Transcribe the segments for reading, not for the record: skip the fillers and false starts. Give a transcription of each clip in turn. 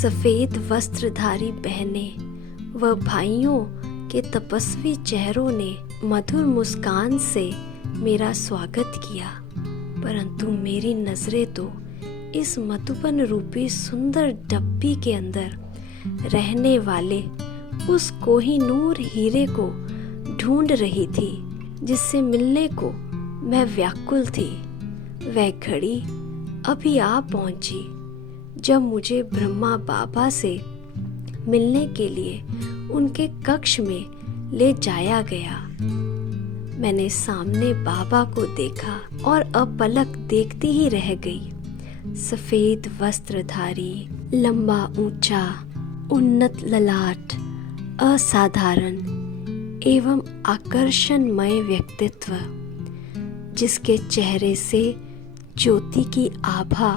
सफेद वस्त्रधारी बहनें व भाइयों के तपस्वी चेहरों ने मधुर मुस्कान से मेरा स्वागत किया, परंतु मेरी नजरें तो इस मधुबन रूपी सुंदर डब्बी के अंदर रहने वाले उस कोहिनूर हीरे को ढूंढ रही थी जिससे मिलने को मैं व्याकुल थी। वह घड़ी अभी आ पहुंची जब मुझे ब्रह्मा बाबा से मिलने के लिए उनके कक्ष में ले जाया गया। मैंने सामने बाबा को देखा और अपलक देखती ही रह गई। सफेद वस्त्रधारी, लंबा ऊंचा, उन्नत ललाट, असाधारण एवं आकर्षणमय व्यक्तित्व, जिसके चेहरे से ज्योति की आभा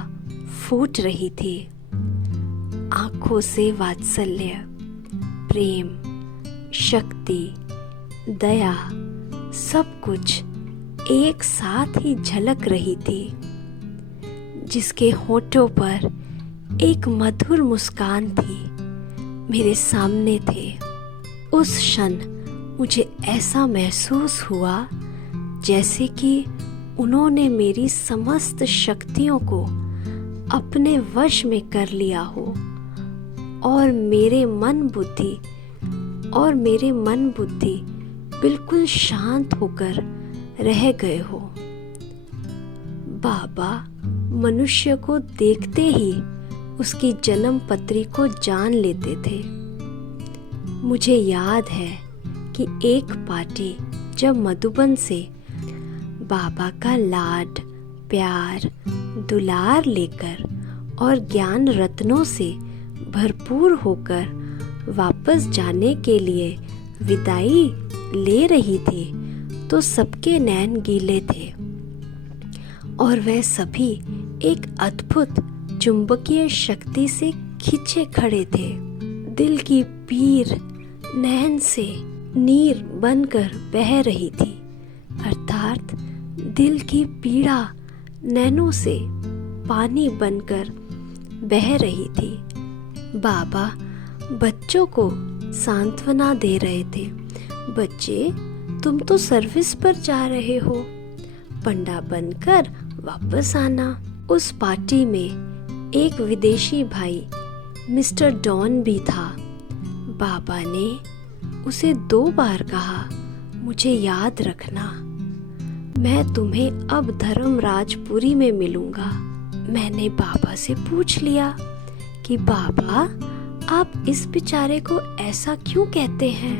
फूट रही थी। आंखों से वात्सल्य, प्रेम, शक्ति, दया सब कुछ एक साथ ही झलक रही थी, जिसके होठों पर एक मधुर मुस्कान थी। मेरे सामने थे। उस क्षण मुझे ऐसा महसूस हुआ जैसे कि उन्होंने मेरी समस्त शक्तियों को अपने वश में कर लिया हो और मेरे मन बुद्धि बिल्कुल शांत होकर रह गए हो। बाबा मनुष्य को देखते ही उसकी जन्म पत्री को जान लेते थे। मुझे याद है कि एक पार्टी जब मधुबन से बाबा का लाड, प्यार, दुलार लेकर और ज्ञान रत्नों से भरपूर होकर वापस जाने के लिए विदाई ले रही थी, तो सबके नैन गीले थे और वह सभी एक अद्भुत चुंबकीय शक्ति से खिंचे खड़े थे। दिल की पीर नैन से नीर बनकर बह रही थी, अर्थात दिल की पीड़ा नैनों से पानी बनकर बह रही थी। बाबा बच्चों को सांत्वना दे रहे थे। बच्चे, तुम तो सर्विस पर जा रहे हो, पंडा बनकर वापस आना। उस पार्टी में एक विदेशी भाई मिस्टर डॉन भी था। बाबा ने उसे 2 बार कहा, मुझे याद रखना, मैं तुम्हें अब धर्मराजपुरी में मिलूंगा। मैंने बाबा से पूछ लिया कि बाबा, आप इस बेचारे को ऐसा क्यों कहते हैं?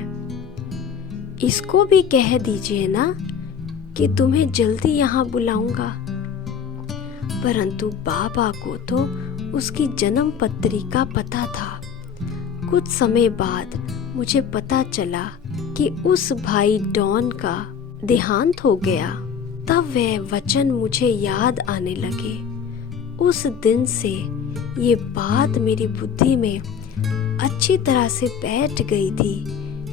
इसको भी कह दीजिए ना कि तुम्हें जल्दी यहाँ बुलाऊंगा। परंतु बाबा को तो उसकी जन्म पत्री का पता था। कुछ समय बाद मुझे पता चला कि उस भाई डॉन का देहांत हो गया। तब वह वचन मुझे याद आने लगे। उस दिन से ये बात मेरी बुद्धि में अच्छी तरह से बैठ गई थी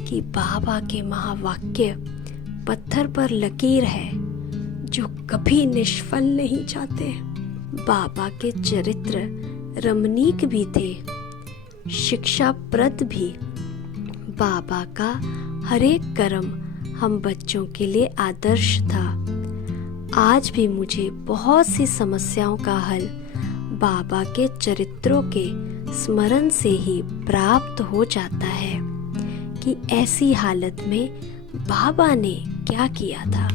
कि बाबा के महावाक्य पत्थर पर लकीर है जो कभी निष्फल नहीं जाते। बाबा के चरित्र रमणीक भी थे, शिक्षाप्रद भी। बाबा का हर एक कर्म हम बच्चों के लिए आदर्श था। आज भी मुझे बहुत सी समस्याओं का हल बाबा के चरित्रों के स्मरण से ही प्राप्त हो जाता है कि ऐसी हालत में बाबा ने क्या किया था।